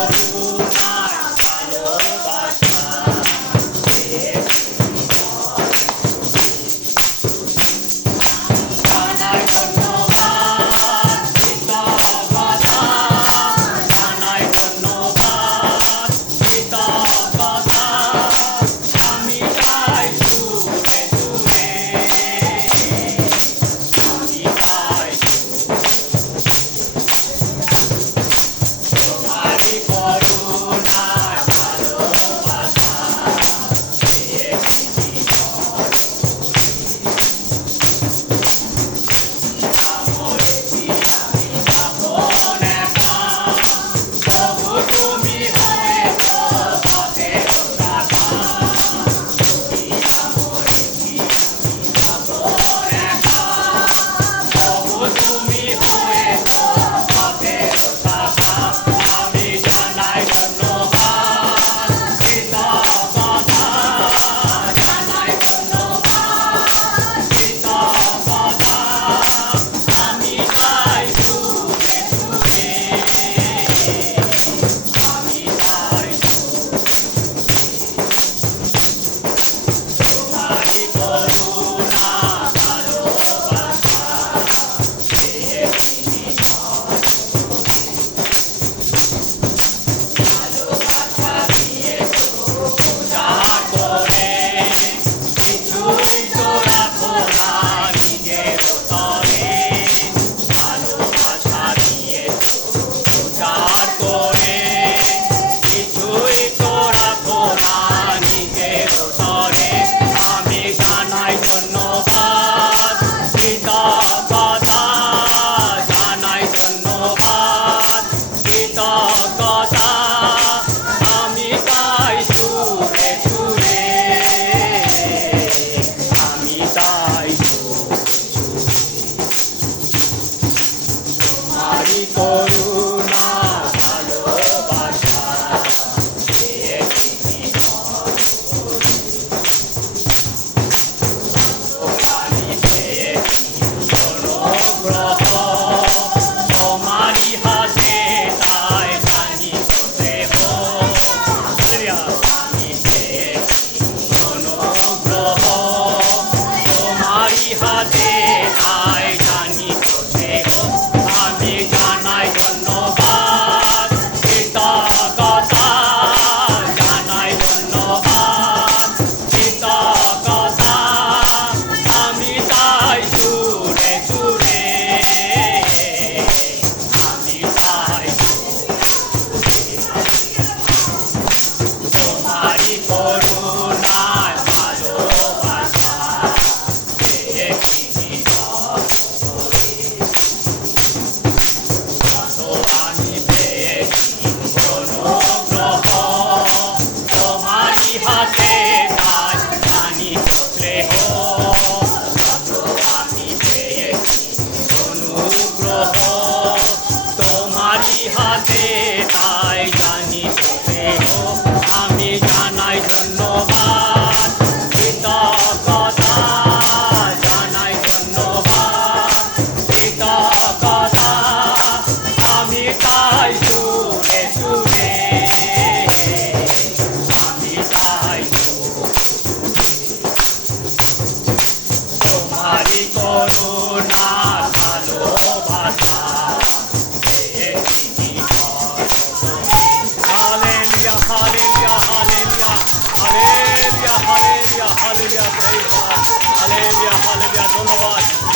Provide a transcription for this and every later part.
Oh.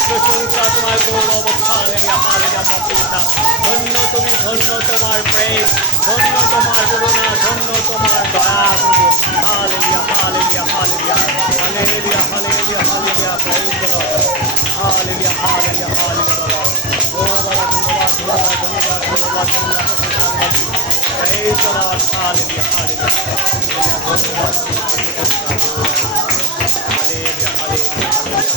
প্রশংসা তোমার গৌরব hallelujah hallelujah পিতা ধন্য তুমি, ধন্য তোমার প্রেম, ধন্য তোমার করুণা, ধন্য তোমার দয়া, প্রভু। Hallelujah hallelujah hallelujah hallelujah hallelujah hallelujah প্রেম করো হালেলিয়া হালেলিয়া ধন্যবাদ হালেলিয়া হালেলিয়া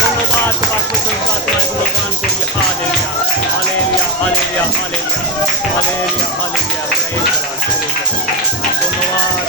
ধন্যবাদ তোমার প্রশংসা তোমার গুণগান করি hallelujah Hallelujah, hallelujah, hallelujah, hallelujah. Praise the Lord, praise the Lord. ধন্যবাদ